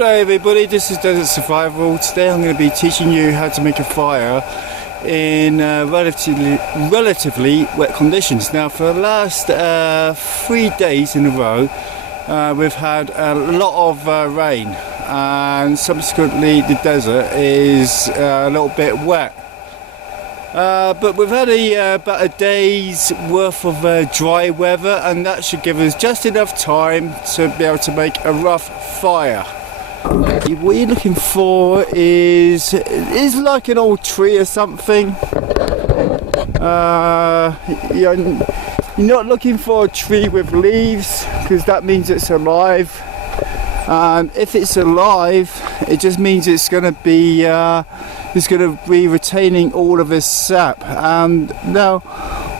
G'day everybody, this is Desert Survival. Today I'm going to be teaching you how to make a fire in relatively wet conditions. Now for the last 3 days in a row we've had a lot of rain, and subsequently the desert is a little bit wet. But we've had about a day's worth of dry weather, and that should give us just enough time to be able to make a rough fire. What you're looking for is like an old tree or something. You're not looking for a tree with leaves, because that means it's alive. And if it's alive, it just means it's going to be retaining all of its sap. And now,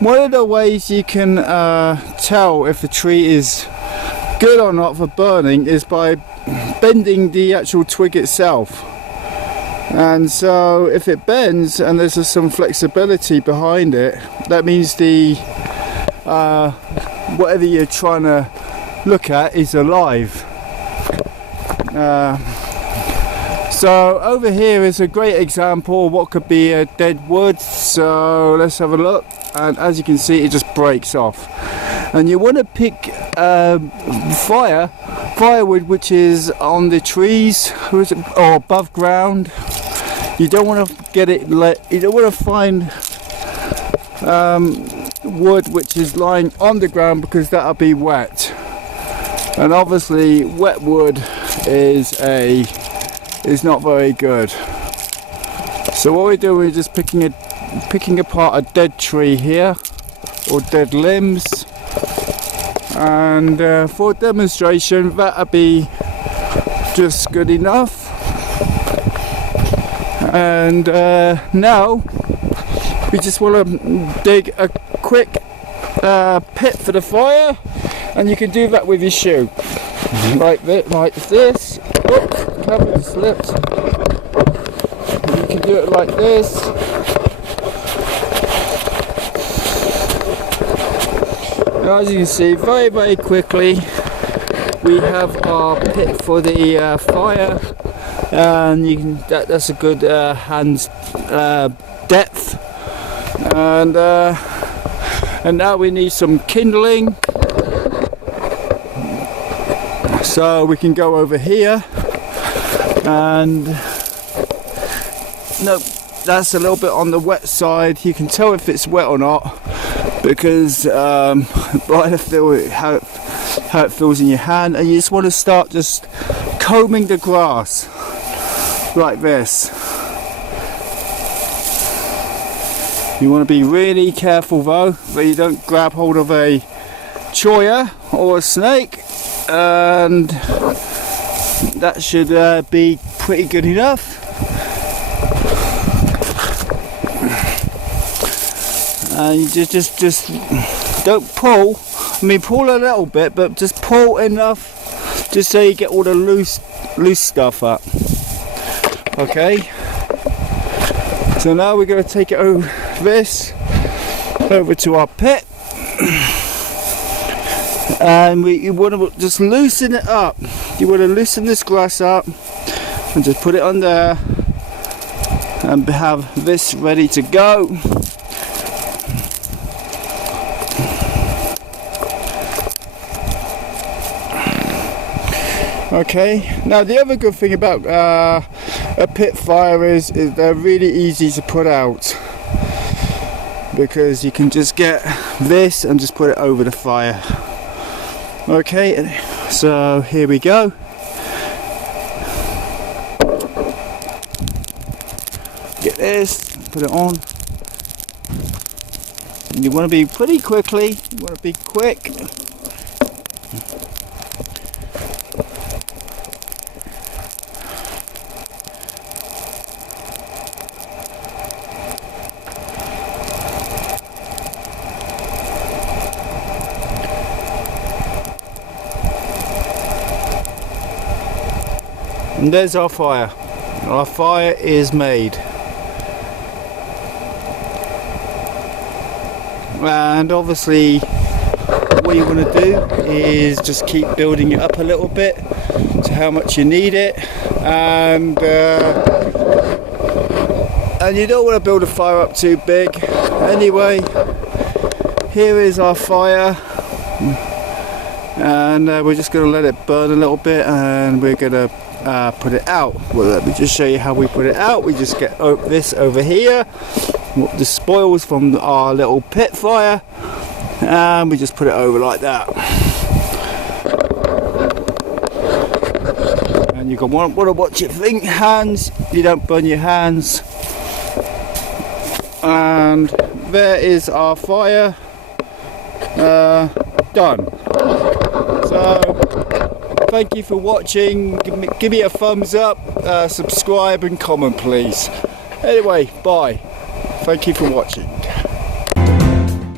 one of the ways you can tell if a tree is good or not for burning is by bending the actual twig itself. And so if it bends and there's some flexibility behind it, that means the whatever you're trying to look at is alive. So over here is a great example of what could be a dead wood. So let's have a look, and as you can see, it just breaks off. And you want to pick firewood which is on the trees or above ground. You don't want to you don't want to find wood which is lying on the ground, because that'll be wet. And obviously wet wood is not very good. So what we're doing, we're just picking apart a dead tree here, or dead limbs. And for demonstration, that'll be just good enough. And now we just want to dig a quick pit for the fire, and you can do that with your shoe, like this. Oops, cover slipped. You can do it like this. As you can see, very quickly we have our pit for the fire, and that's a good hand's depth. And now we need some kindling, so we can go over here. And no, that's a little bit on the wet side. You can tell if it's wet or not, because by the feel how it feels in your hand. And you just want to start just combing the grass like this. You want to be really careful though that you don't grab hold of a choya or a snake, and that should be pretty good enough. And you just don't pull. I mean, pull a little bit, but just pull enough just so you get all the loose stuff up. Okay. So now we're going to take it over to our pit, and you want to just loosen it up. You want to loosen this grass up and just put it on there, and have this ready to go. Okay, now the other good thing about a pit fire is they're really easy to put out, because you can just get this and just put it over the fire. Okay, so here we go. Get this, put it on. And you want to be pretty quickly, you want to be quick. And there's our fire. Our fire is made. And obviously what you want to do is just keep building it up a little bit to how much you need it, and you don't want to build a fire up too big. Anyway, here is our fire, and we're just going to let it burn a little bit, and we're going to put it out. Well, let me just show you how we put it out. We just get this over here, the spoils from our little pit fire, and we just put it over like that. And you can want to watch your hands, you don't burn your hands. And there is our fire done. So thank you for watching. Give me a thumbs up, subscribe and comment please. Anyway, bye. Thank you for watching.